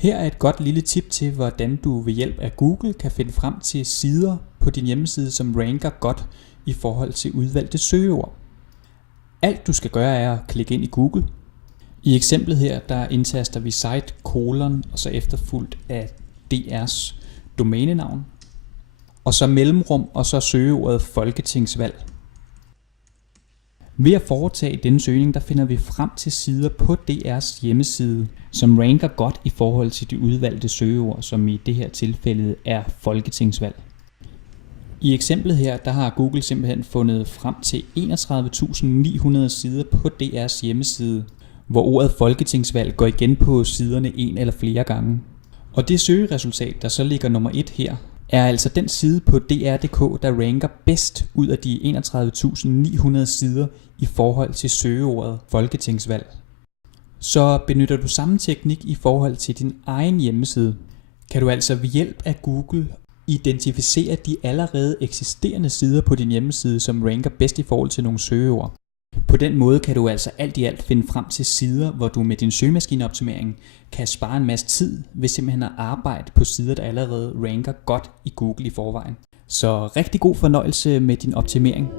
Her er et godt lille tip til, hvordan du ved hjælp af Google kan finde frem til sider på din hjemmeside, som ranker godt i forhold til udvalgte søgeord. Alt du skal gøre er at klikke ind i Google. I eksemplet her, der indtaster vi site : og så efterfulgt af DR's domænenavn. Og så mellemrum og så søgeordet folketingsvalg. Ved at foretage denne søgning, der finder vi frem til sider på DR's hjemmeside, som ranker godt i forhold til de udvalgte søgeord, som i det her tilfælde er folketingsvalg. I eksemplet her, der har Google simpelthen fundet frem til 31.900 sider på DR's hjemmeside, hvor ordet folketingsvalg går igen på siderne en eller flere gange. Og det søgeresultat, der så ligger nummer 1 her, er altså den side på dr.dk, der ranker bedst ud af de 31.900 sider i forhold til søgeordet folketingsvalg. Så benytter du samme teknik i forhold til din egen hjemmeside, kan du altså ved hjælp af Google identificere de allerede eksisterende sider på din hjemmeside, som ranker bedst i forhold til nogle søgeord. På den måde kan du altså alt i alt finde frem til sider, hvor du med din søgemaskineoptimering kan spare en masse tid ved simpelthen at arbejde på sider, der allerede ranker godt i Google i forvejen. Så rigtig god fornøjelse med din optimering.